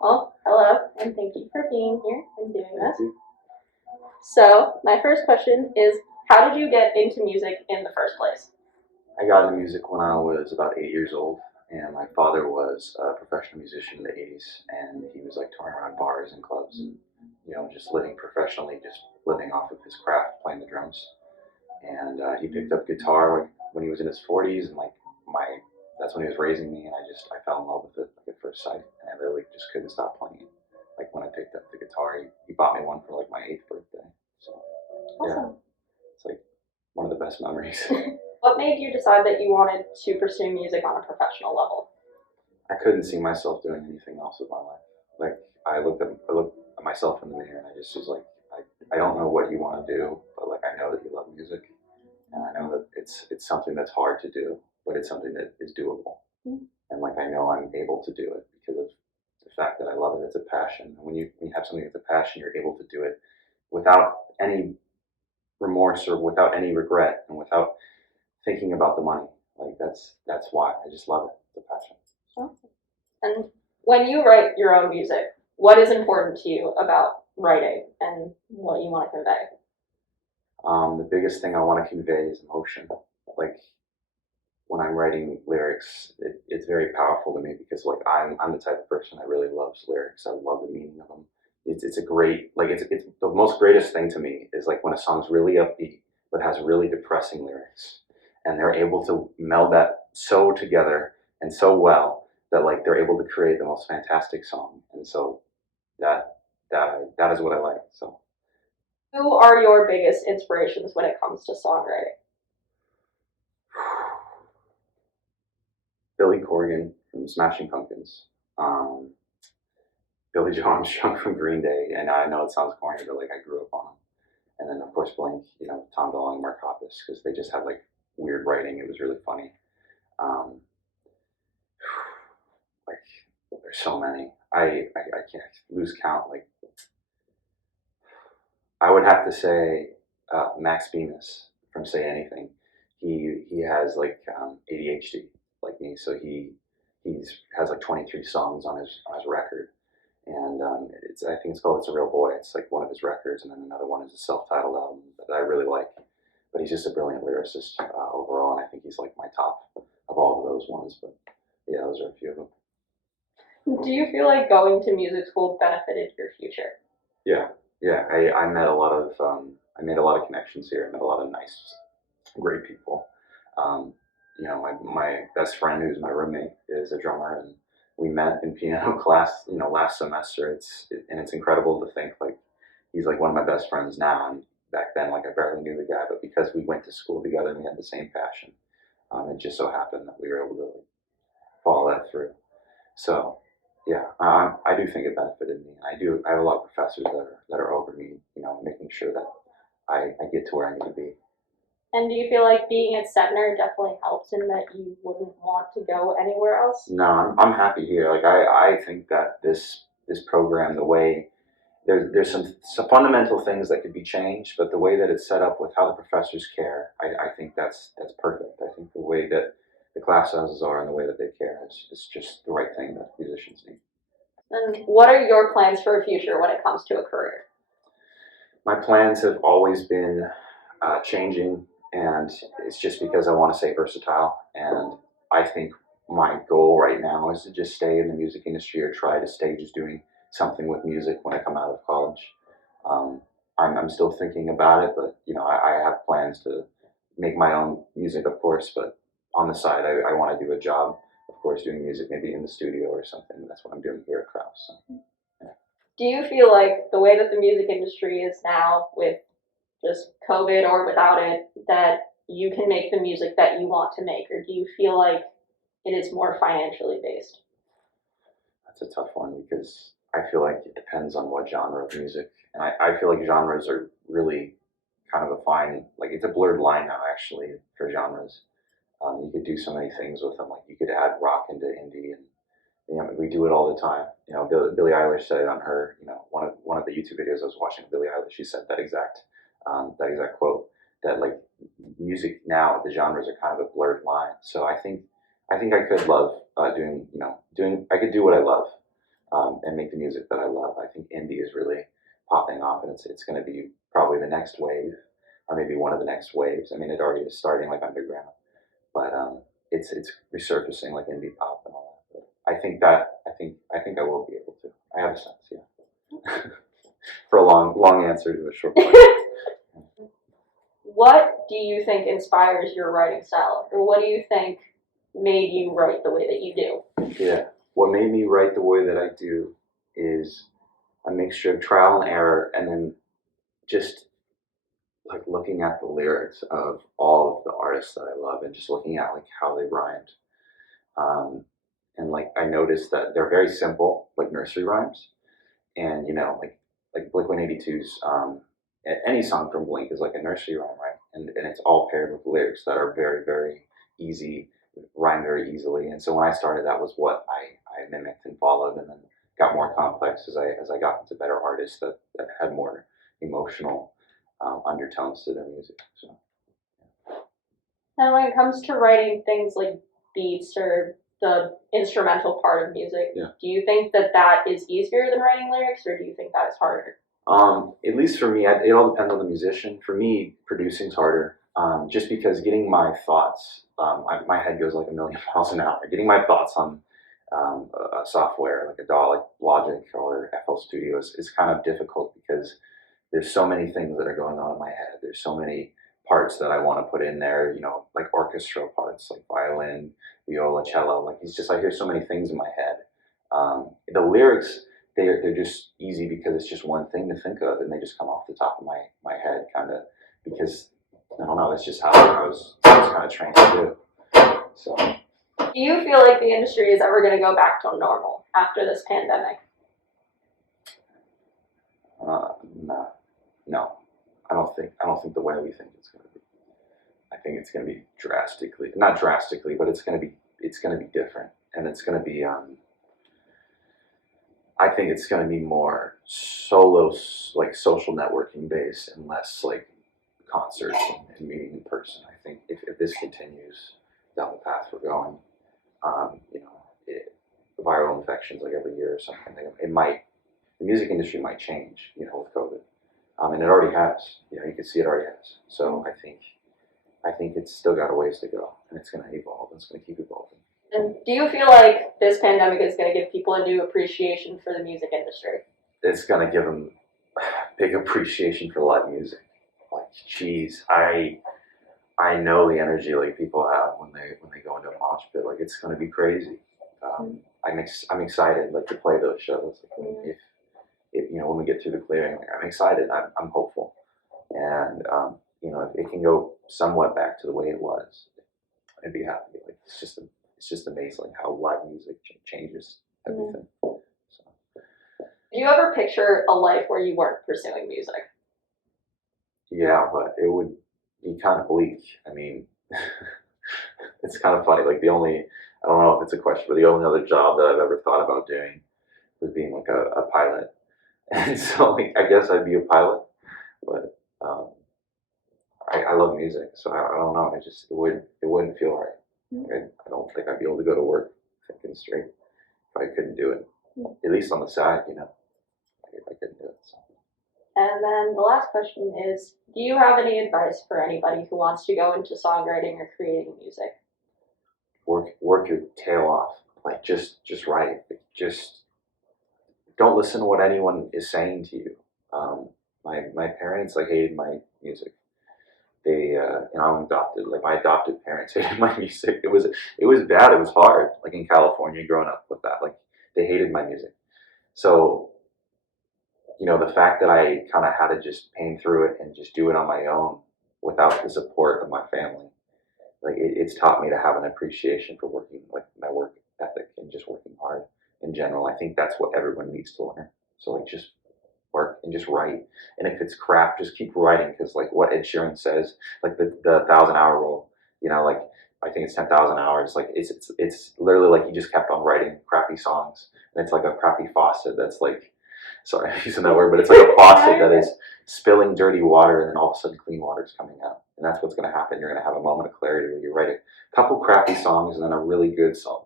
Well, hello, and thank you for being here and doing Thank this. you. So, my first question is, how did you get into music in the first place? I got into music when I was about 8 years old, and my father was a professional musician in the 80s, and he was like touring around bars and clubs and, just living professionally, just living off of his craft, playing the drums. And he picked up guitar like when he was in his 40s, and like my, that's when he was raising me, and I fell in love with it like at first sight, and I really just couldn't stop playing it. Like when I picked up the guitar, he bought me one for like my 8th birthday. So yeah, Awesome. it's like one of the best memories. What made you decide that you wanted to pursue music on a professional level? I couldn't see myself doing anything else with my life. Like I looked at myself in the mirror, and I just was like, I don't know what you want to do, but like I know that you love music, and I know that it's something that's hard to do, but it's something that is doable. And like I know I'm able to do it because of the fact that I love it. It's a passion. And when you have something that's a passion, you're able to do it without any remorse or without any regret and without thinking about the money. Like that's why I just love it. It's a passion. Awesome. And when you write your own music, what is important to you about writing and what you want to convey? The biggest thing I want to convey is emotion. Like when I'm writing lyrics, it's very powerful to me because like I'm the type of person that really loves lyrics. I love the meaning of them. It's a great like it's the most greatest thing to me is like when a song's really upbeat but has really depressing lyrics, and they're able to meld that so together and so well that like they're able to create the most fantastic song. And so that is what I like. So Who are your biggest inspirations when it comes to songwriting? Billy Corgan from Smashing Pumpkins, um, Billy Joe Armstrong from Green Day, and I know it sounds corny, but like I grew up on them. And then of course Blink, Tom DeLonge, Mark Hoppus, because they just had like weird writing. It was really funny. Um, like there's so many. I can't lose count. Like I would have to say Max Bemis from Say Anything. He has like ADHD like me, so he's has like 23 songs on his record, and it's I think it's called "It's a Real Boy." It's like one of his records, and then another one is a self-titled album that I really like. But he's just a brilliant lyricist overall, and I think he's like my top of all of those ones. But yeah, those are a few of them. Do you feel like going to music school benefited your future? Yeah, yeah. I met a lot of I made a lot of connections here. I met a lot of nice, great people. Um, my best friend, who's my roommate, is a drummer, and we met in piano class. Last semester. And it's incredible to think like he's like one of my best friends now. And back then, like I barely knew the guy, but because we went to school together and we had the same passion, it just so happened that we were able to like, follow that through. So yeah, I do think it benefited me. I have a lot of professors that are over me, making sure that I get to where I need to be. And do you feel like being at Setner definitely helps in that you wouldn't want to go anywhere else? No, I'm happy here. Like I think that this program, the way there's some fundamental things that could be changed, but the way that it's set up with how the professors care, I think that's perfect. I think the way that the class sizes are and the way that they care is just the right thing that musicians need. And what are your plans for a future when it comes to a career? My plans have always been changing, and it's just because I want to stay versatile. And I think my goal right now is to just stay in the music industry or try to stay just doing something with music when I come out of college. Um, I'm still thinking about it, but I have plans to make my own music, of course. But on the side, I want to do a job, of course, doing music, maybe in the studio or something. That's what I'm doing here at Kraus. So, yeah. Do you feel like the way that the music industry is now, with just COVID or without it, that you can make the music that you want to make, or do you feel like it is more financially based? That's a tough one because I feel like it depends on what genre of music, and I feel like genres are really kind of a fine, like it's a blurred line now actually for genres. You could do so many things with them. Like you could add rock into indie, and we do it all the time. Billie Eilish said it on her, one of the YouTube videos I was watching of Billie Eilish. She said that exact quote that like music now, the genres are kind of a blurred line. So I think I could love doing I could do what I love, and make the music that I love. I think indie is really popping off, and it's going to be probably the next wave, or maybe one of the next waves. I mean, it already is starting like underground, but it's resurfacing like indie pop and all that. But I think I will be able to. I have a sense, yeah. For a long answer to a short question. What do you think inspires your writing style, or what do you think made you write the way that you do? Yeah, what made me write the way that I do is a mixture of trial and error, and then just like looking at the lyrics of all of the artists that I love, and just looking at like how they rhymed. Um, and like I noticed that they're very simple, like nursery rhymes, and like Blink-182's any song from Blink is like a nursery rhyme, right? And it's all paired with lyrics that are very very easy, rhyme very easily. And so when I started, that was what I mimicked and followed, and then got more complex as I got into better artists that had more emotional undertones to their music. So And when it comes to writing things like beats or the instrumental part of music, yeah. do you think that that is easier than writing lyrics, or do you think that is harder? At least for me, it all depends on the musician. For me, producing's harder, just because getting my thoughts, my head goes like a million miles an hour. Getting my thoughts on a software like a DAW, like Logic or FL Studio, is kind of difficult because there's so many things that are going on in my head. There's so many parts that I want to put in there, like orchestral parts, like violin, viola, cello. Like I hear so many things in my head. The lyrics, they're just easy because it's just one thing to think of, and they just come off the top of my head, kind of, because I don't know, it's just how I was kind of trained to do. So, Do you feel like the industry is ever going to go back to normal after this pandemic? no, I don't think the way we think it's going to be. I think it's going to be not drastically, but it's going to be different, and it's going to be. I think it's going to be more solo, like social networking based, and less like concerts and meeting in person. I think if this continues down the path we're going, um, you know, viral infections like every year or something, the music industry might change, with COVID. And it already has. You can see it already has. So I think it's still got a ways to go, and it's going to evolve, and it's going to keep evolving. And do you feel like this pandemic is going to give people a new appreciation for the music industry? It's going to give them big appreciation for live music. Like, geez, I know the energy like people have when they go into a mosh pit. Like, it's going to be crazy. I'm excited like to play those shows. Like, if when we get through the clearing, like, I'm excited. I'm hopeful, and if it can go somewhat back to the way it was, I'd be happy. Like, it's just amazing how live music changes everything. So. Did you ever picture a life where you weren't pursuing music? Yeah, but it would be kind of bleak. I mean, it's kind of funny. Like, I don't know if it's a question, but the only other job that I've ever thought about doing was being like a pilot. And so, like, I guess I'd be a pilot, but I love music, so I don't know. It wouldn't feel right. Like, I don't think I'd be able to go to work thinking straight if I couldn't do it. At least on the side, if I couldn't do it. So. And then the last question is, do you have any advice for anybody who wants to go into songwriting or creating music? Work your tail off. Like, just write. Just don't listen to what anyone is saying to you. My parents hated my music. They, I'm adopted. Like, my adopted parents hated my music. It was bad. It was hard. Like, in California, growing up with that, like, they hated my music. So, the fact that I kind of had to just pain through it and just do it on my own without the support of my family, like, it's taught me to have an appreciation for working, like, my work ethic and just working hard in general. I think that's what everyone needs to learn. So, like, just work and just write. And if it's crap, just keep writing, because, like, what Ed Sheeran says, like the 1,000-hour rule, like, I think it's 10,000 hours. Like, it's literally like he just kept on writing crappy songs, and it's like a crappy faucet that's like, sorry, I'm using that word, but it's like a faucet that is spilling dirty water, and then all of a sudden clean water is coming out. And that's what's going to happen. You're going to have a moment of clarity where you write a couple crappy songs and then a really good song.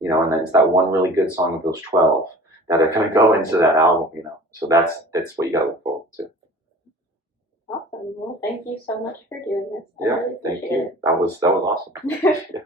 And then it's that one really good song of those 12 that are gonna go into that album, you know. So that's what you gotta look forward to. Awesome. Well, thank you so much for doing this. I Yeah, really thank appreciate you. That was awesome. it. Yeah.